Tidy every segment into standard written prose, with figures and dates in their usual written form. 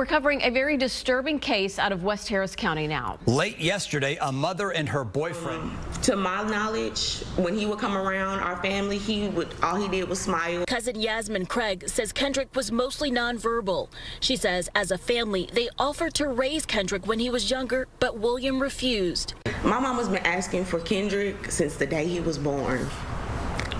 we're covering a very disturbing case out of West Harris County now. Late yesterday, a mother and her boyfriend. To my knowledge, when he would come around our family, all he did was smile. Cousin Yasmin Craig says Kendrick was mostly nonverbal. She says as a family, they offered to raise Kendrick when he was younger, but William refused. My mom has been asking for Kendrick since the day he was born.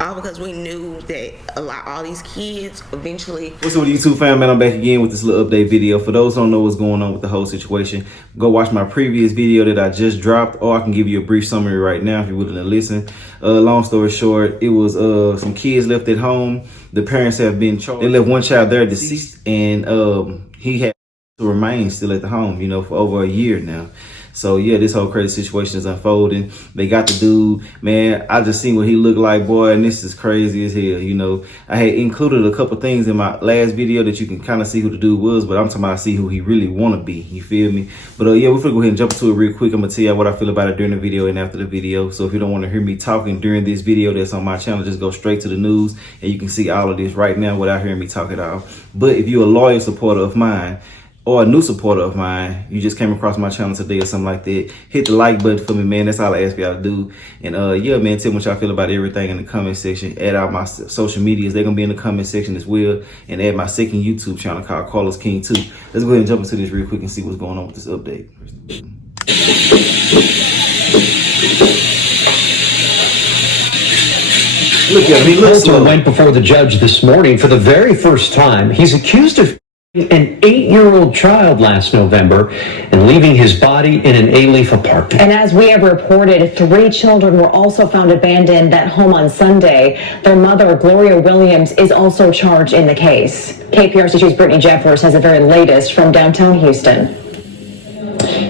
All because we knew that all these kids eventually. What's up, YouTube fam, man? I'm back again with this little update video. For those who don't know what's going on with the whole situation, go watch my previous video that I just dropped, or I can give you a brief summary right now if you're willing to listen. Long story short, it was some kids left at home. The parents have been charged. They left one child there deceased, and he had to remain still at the home, you know, for over a year now. So yeah, this whole crazy situation is unfolding. They got the dude, man. I just seen what he looked like, boy, and this is crazy as hell. You know, I had included a couple things in my last video that you can kind of see who the dude was, but I'm talking about see who he really want to be. You feel me? But yeah, we're gonna go ahead and jump into it real quick. I'm gonna tell you what I feel about it during the video and after the video. So if you don't want to hear me talking during this video that's on my channel, just go straight to the news and you can see all of this right now without hearing me talk at all. But if you're a loyal supporter of mine, or a new supporter of mine, you just came across my channel today or something like that, hit the like button for me, man. That's all I ask y'all to do. And yeah, man, tell me what y'all feel about everything in the comment section. Add out my social medias. They're gonna be in the comment section as well. And add my second YouTube channel called Carlos King 2. Let's go ahead and jump into this real quick and see what's going on with this update. Look at him, he looks slow. Went before the judge this morning for the very first time. He's accused of an 8-year-old child last November and leaving his body in an A-Leaf apartment. And as we have reported, 3 children were also found abandoned at home on Sunday. Their mother, Gloria Williams, is also charged in the case. KPRC2's Brittany Jeffers has the very latest from downtown Houston.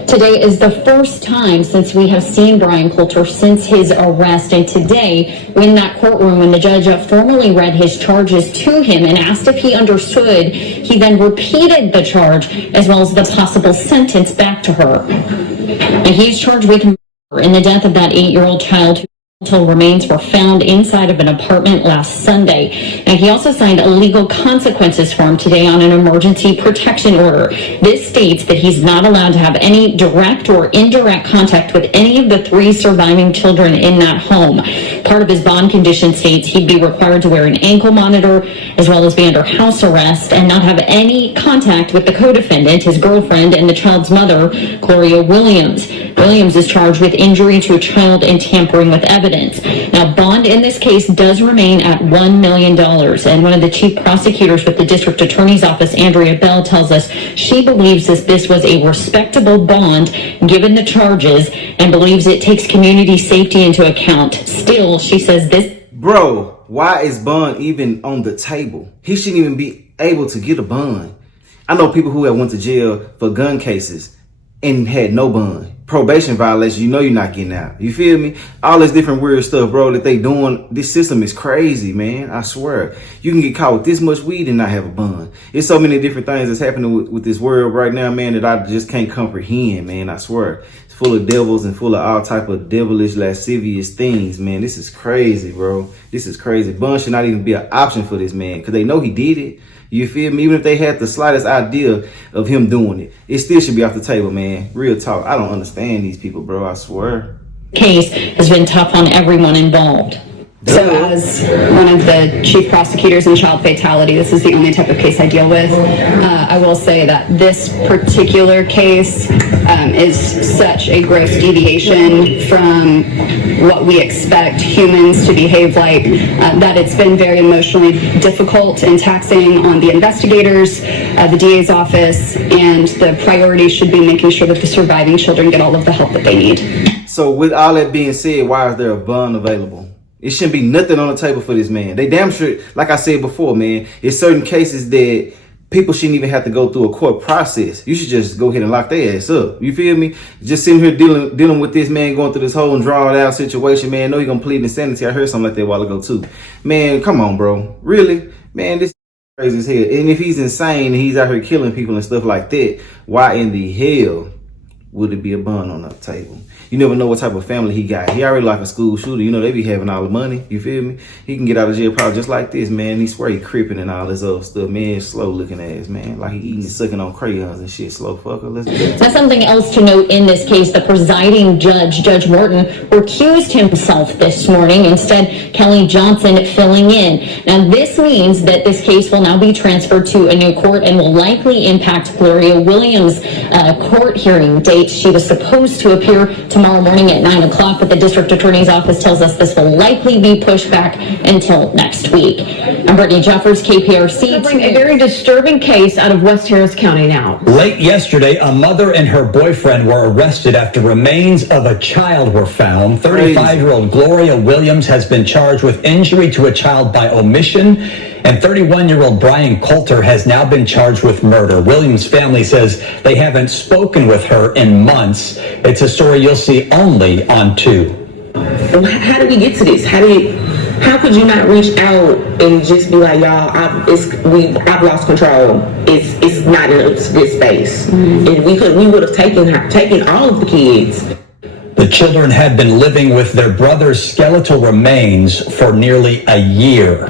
Today is the first time since we have seen Brian Coulter since his arrest, and today in that courtroom when the judge formally read his charges to him and asked if he understood, he then repeated the charge as well as the possible sentence back to her. And he's charged with murder in the death of that 8-year-old child. Remains were found inside of an apartment last Sunday. And he also signed a legal consequences form today on an emergency protection order. This states that he's not allowed to have any direct or indirect contact with any of the 3 surviving children in that home. Part of his bond condition states he'd be required to wear an ankle monitor as well as be under house arrest and not have any contact with the co-defendant, his girlfriend, and the child's mother, Gloria Williams. Williams is charged with injury to a child and tampering with evidence. Now, bond in this case does remain at $1 million. And one of the chief prosecutors with the district attorney's office, Andrea Bell, tells us she believes that this was a respectable bond given the charges and believes it takes community safety into account. Still, she says this. Bro, why is bond even on the table? He shouldn't even be able to get a bond. I know people who have went to jail for gun cases and had no bond. Probation violation, you know you're not getting out. You feel me? All this different weird stuff, bro, that they doing. This system is crazy, man. I swear. You can get caught with this much weed and not have a bond. There's so many different things that's happening with this world right now, man, that I just can't comprehend, man. I swear. It's full of devils and full of all type of devilish, lascivious things, man. This is crazy, bro. This is crazy. Bond should not even be an option for this man because they know he did it. You feel me? Even if they had the slightest idea of him doing it, it still should be off the table, man. Real talk. I don't understand these people, bro. I swear. Case has been tough on everyone involved. So as one of the chief prosecutors in child fatality, this is the only type of case I deal with. I will say that this particular case is such a gross deviation from what we expect humans to behave like, that it's been very emotionally difficult and taxing on the investigators, the DA's office, and the priority should be making sure that the surviving children get all of the help that they need. So with all that being said, why is there a bond available? It shouldn't be nothing on the table for this man. They damn sure, like I said before, man, it's certain cases that people shouldn't even have to go through a court process. You should just go ahead and lock their ass up. You feel me? Just sitting here dealing with this man going through this whole drawn out situation, man. Know he gonna plead insanity. I heard something like that a while ago too. Man, come on, bro. Really? Man, this is crazy as hell. And if he's insane and he's out here killing people and stuff like that, why in the hell would it be a bond on the table? You never know what type of family he got. He already like a school shooter. You know, they be having all the money. You feel me? He can get out of jail probably just like this, man. He swear he cripping and all this other stuff. Man, slow looking ass, man. Like he eating, sucking on crayons and shit. Slow fucker. Let's get Now, something else to note in this case, the presiding judge, Judge Morton, recused himself this morning. Instead, Kelly Johnson filling in. Now, this means that this case will now be transferred to a new court and will likely impact Gloria Williams' court hearing date. She was supposed to appear tomorrow morning at 9 o'clock, but the district attorney's office tells us this will likely be pushed back until next week. I'm Brittany Jeffers, KPRC. A very disturbing case out of West Harris County now. Late yesterday, a mother and her boyfriend were arrested after remains of a child were found. 35-year-old Gloria Williams has been charged with injury to a child by omission, and 31-year-old Brian Coulter has now been charged with murder. Williams' family says they haven't spoken with her in months. It's a story you'll see only on 2. How did we get to this? How could you not reach out and just be like, y'all, I've lost control. It's not in a good space. And we would have taken all of the kids. The children had been living with their brother's skeletal remains for nearly a year.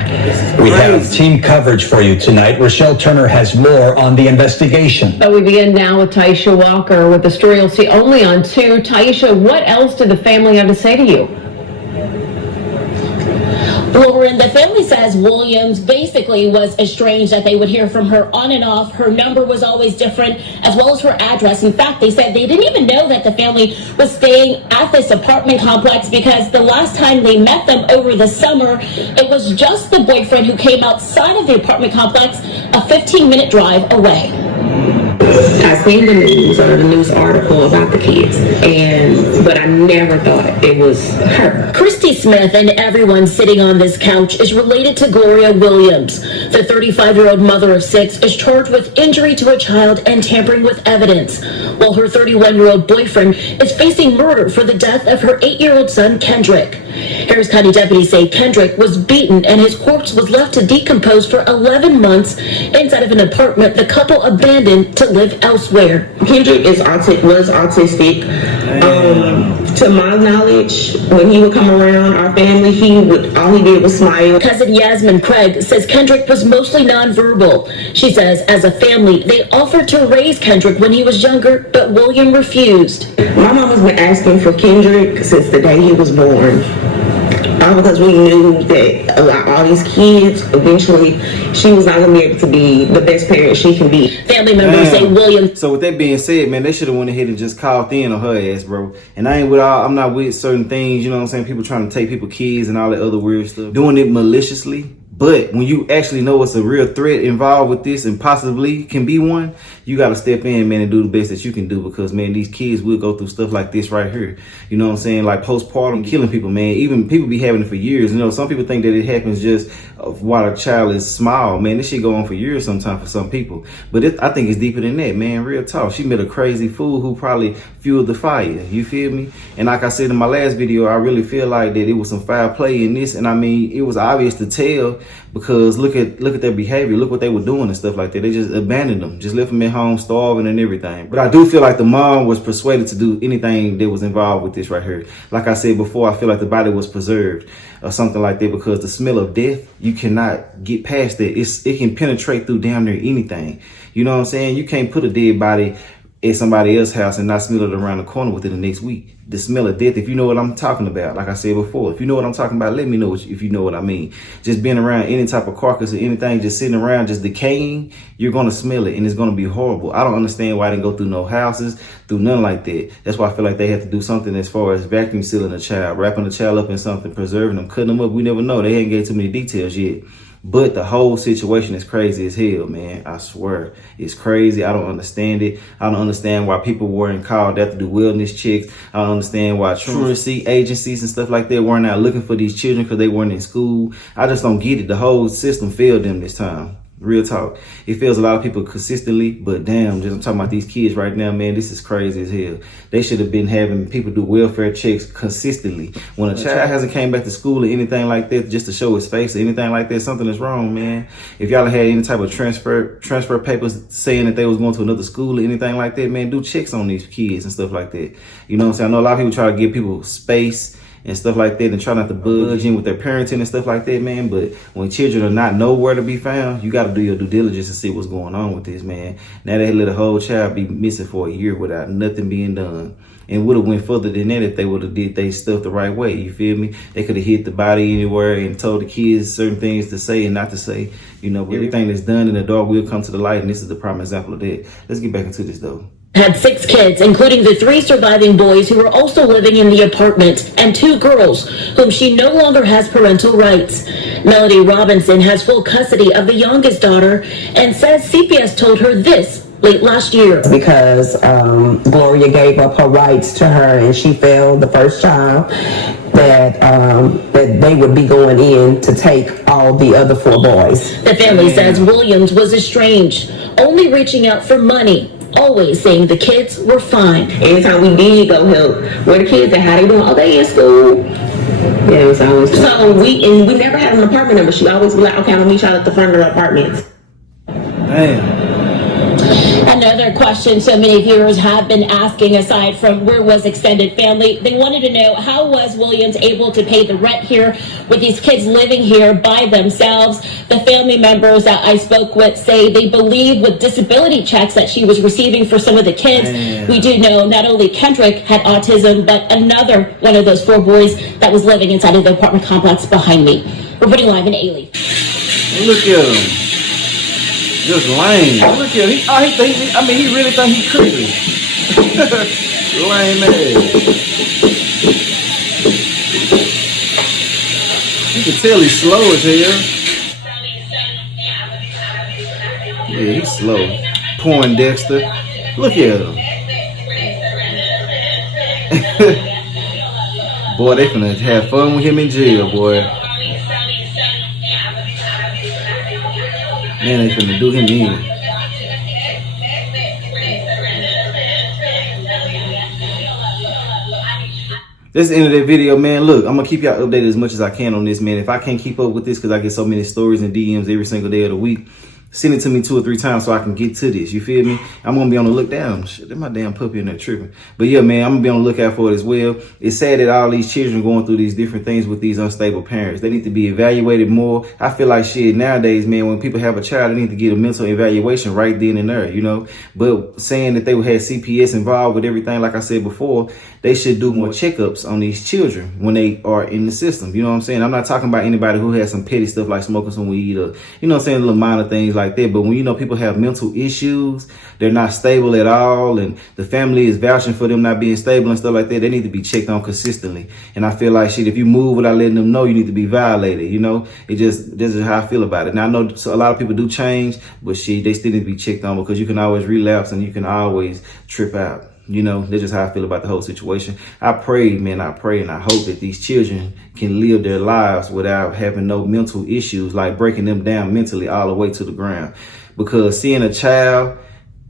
We have team coverage for you tonight. Rochelle Turner has more on the investigation. But we begin now with Taisha Walker with the story you'll see only on 2. Taisha, what else did the family have to say to you? Lauren, the family says Williams basically was estranged, that they would hear from her on and off. Her number was always different, as well as her address. In fact, they said they didn't even know that the family was staying at this apartment complex because the last time they met them over the summer, it was just the boyfriend who came outside of the apartment complex, a 15-minute drive away. I seen the news or the news article about the kids, but I never thought it was her. Christy Smith and everyone sitting on this couch is related to Gloria Williams. The 35-year-old mother of 6 is charged with injury to a child and tampering with evidence, while her 31-year-old boyfriend is facing murder for the death of her 8-year-old son, Kendrick. Harris County deputies say Kendrick was beaten and his corpse was left to decompose for 11 months inside of an apartment the couple abandoned to live elsewhere. Kendrick was autistic. To my knowledge, when he would come around our family, all he did was smile. Cousin Yasmin Craig says Kendrick was mostly nonverbal. She says as a family, they offered to raise Kendrick when he was younger, but William refused. My mom has been asking for Kendrick since the day he was born. All because we knew that all these kids, eventually, she was not going to be able to be the best parent she can be. Family members say William. So with that being said, man, they should have went ahead and just called in on her ass, bro. And I'm not with certain things, you know what I'm saying? People trying to take people's kids and all that other weird stuff. Doing it maliciously. But when you actually know it's a real threat involved with this and possibly can be one, you got to step in, man, and do the best that you can do because, man, these kids will go through stuff like this right here. You know what I'm saying? Like postpartum killing people, man. Even people be having it for years. You know, some people think that it happens just while a child is small. Man, this shit go on for years sometimes for some people. But I think it's deeper than that, man. Real talk. She met a crazy fool who probably fueled the fire. You feel me? And like I said in my last video, I really feel like that it was some foul play in this. And I mean, it was obvious to tell because look at their behavior. Look what they were doing and stuff like that. They just abandoned them. Just left them at home starving and everything. But I do feel like the mom was persuaded to do anything that was involved with this right here. Like I said before, I feel like the body was preserved or something like that because the smell of death, you cannot get past that. It can penetrate through damn near anything. You know what I'm saying? You can't put a dead body at somebody else's house and not smell it around the corner within the next week. The smell of death, if you know what I'm talking about, like I said before, if you know what I'm talking about, let me know if you know what I mean. Just being around any type of carcass or anything, just sitting around, just decaying, you're going to smell it and it's going to be horrible. I don't understand why I didn't go through no houses, through nothing like that. That's why I feel like they have to do something as far as vacuum sealing a child, wrapping a child up in something, preserving them, cutting them up. We never know. They ain't gave too many details yet. But the whole situation is crazy as hell, man. I swear. It's crazy. I don't understand it. I don't understand why people weren't called out to do wellness checks. I don't understand why truancy agencies and stuff like that weren't out looking for these children because they weren't in school. I just don't get it. The whole system failed them this time. Real talk. It fails a lot of people consistently, but damn, I'm talking about these kids right now, man, this is crazy as hell. They should have been having people do welfare checks consistently. When a child hasn't came back to school or anything like that, just to show his face or anything like that, something is wrong, man. If y'all had any type of transfer papers saying that they was going to another school or anything like that, man, do checks on these kids and stuff like that. You know what I'm saying? I know a lot of people try to give people space and stuff like that and try not to budge in with their parenting and stuff like that, man. But when children are not nowhere to be found, you got to do your due diligence and see what's going on with this, man. Now they let a whole child be missing for a year without nothing being done. And would have went further than that if they would have did their stuff the right way. You feel me? They could have hid the body anywhere and told the kids certain things to say and not to say. You know, but everything that's done in the dark will come to the light, and this is the prime example of that. Let's get back into this, though. Had 6 kids, including the 3 surviving boys who were also living in the apartment, and 2 girls, whom she no longer has parental rights. Melody Robinson has full custody of the youngest daughter and says CPS told her this late last year. Because Gloria gave up her rights to her and she failed the first child, that they would be going in to take all the other 4 boys. The family says Williams was estranged, only reaching out for money, always saying the kids were fine. Anytime we did go help, where the kids at, how they doing? Oh, they in school. Yeah, it was always. So we never had an apartment number. She always be like, okay, I'm gonna meet y'all at the front of the apartment. Damn. Another question so many viewers have been asking, aside from where was extended family, they wanted to know, how was Williams able to pay the rent here with these kids living here by themselves? The family members that I spoke with say they believe with disability checks that she was receiving for some of the kids. Damn. We do know not only Kendrick had autism, but another one of those 4 boys that was living inside of the apartment complex behind me. Reporting live in Ailey. Look at him. Just lame. Look at him. He really think he crazy. Lame ass. You can tell he's slow as hell. Yeah, he's slow. Poindexter. Look at him. Boy, they finna have fun with him in jail, boy. Man, they finna do him in. That's the end of that video, man. Look, I'm gonna keep y'all updated as much as I can on this, man. If I can't keep up with this, because I get so many stories and DMs every single day of the week, send it to me 2 or 3 times so I can get to this. You feel me? I'm gonna be on the look down. Shit, that's my damn puppy in there tripping. But yeah, man, I'm gonna be on the lookout for it as well. It's sad that all these children going through these different things with these unstable parents. They need to be evaluated more. I feel like shit nowadays, man, when people have a child, they need to get a mental evaluation right then and there, you know? But saying that they would have CPS involved with everything, like I said before, they should do more checkups on these children when they are in the system. You know what I'm saying? I'm not talking about anybody who has some petty stuff like smoking some weed or, you know what I'm saying, little minor things like that. But when you know people have mental issues, they're not stable at all, and the family is vouching for them not being stable and stuff like that, they need to be checked on consistently. And I feel like shit, if you move without letting them know, you need to be violated, you know? This is how I feel about it. Now I know a lot of people do change, but shit, they still need to be checked on because you can always relapse and you can always trip out. You know, that's just how I feel about the whole situation. I pray, man, I pray and I hope that these children can live their lives without having no mental issues, like breaking them down mentally all the way to the ground. Because seeing a child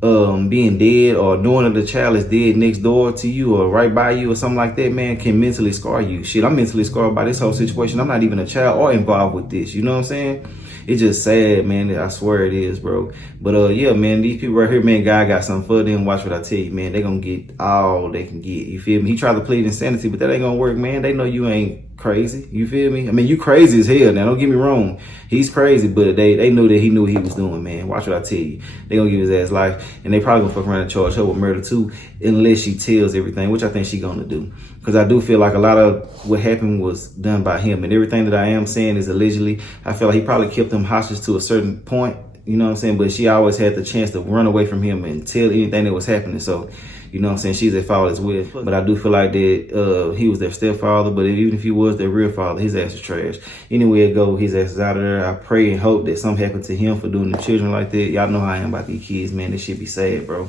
being dead or knowing that the child is dead next door to you or right by you or something like that, man, can mentally scar you. Shit, I'm mentally scarred by this whole situation. I'm not even a child or involved with this. You know what I'm saying? It's just sad, man. I swear it is, bro. But yeah, man, these people right here, man, God got something for them. Watch what I tell you, man. They gonna get all they can get. You feel me? He tried to plead insanity, but that ain't gonna work, man. They know you ain't crazy. You feel me? I mean, you crazy as hell. Now, don't get me wrong. He's crazy, but they knew that he knew what he was doing, man. Watch what I tell you. They gonna give his ass life, and they probably gonna fuck around and charge her with murder too, unless she tells everything, which I think she gonna do. Because I do feel like a lot of what happened was done by him, and everything that I am saying is allegedly. I feel like he probably kept them hostage to a certain point, you know what I'm saying? But she always had the chance to run away from him and tell anything that was happening. So, you know what I'm saying? She's at fault as well. But I do feel like that he was their stepfather, but even if he was their real father, his ass is trash. Anyway it go, his ass is out of there. I pray and hope that something happened to him for doing the children like that. Y'all know how I am about these kids, man. This shit be sad, bro.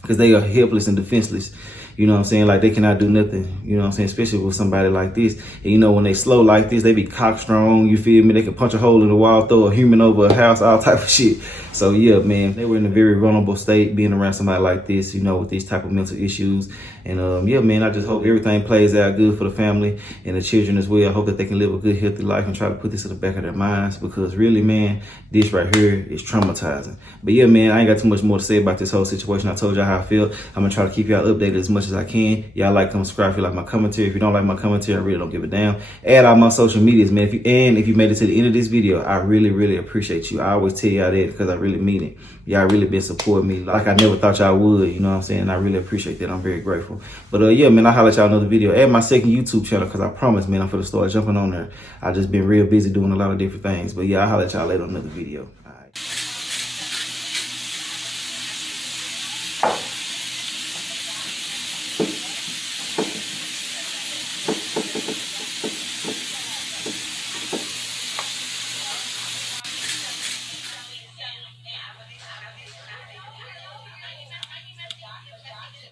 Because they are helpless and defenseless. You know what I'm saying? Like, they cannot do nothing, you know what I'm saying? Especially with somebody like this. And you know, when they slow like this, they be cock strong, you feel me? They can punch a hole in the wall, throw a human over a house, all type of shit. So yeah, man, they were in a very vulnerable state being around somebody like this, you know, with these type of mental issues. And yeah, man, I just hope everything plays out good for the family and the children as well. I hope that they can live a good, healthy life and try to put this in the back of their minds, because really, man, this right here is traumatizing. But yeah, man, I ain't got too much more to say about this whole situation. I told y'all how I feel. I'm gonna try to keep y'all updated as much as I can. Y'all like, comment, subscribe if you like my commentary. If you don't like my commentary, I really don't give a damn. Add all my social medias, man. If you made it to the end of this video, I really, really appreciate you. I always tell y'all that because I really mean it. Y'all really been supporting me like I never thought y'all would, you know what I'm saying? I really appreciate that. I'm very grateful. But yeah, man, I'll holler at y'all another video. Add my second YouTube channel, because I promise, man, I'm finna start jumping on there. I just been real busy doing a lot of different things. But yeah, I'll holler at y'all later on another video.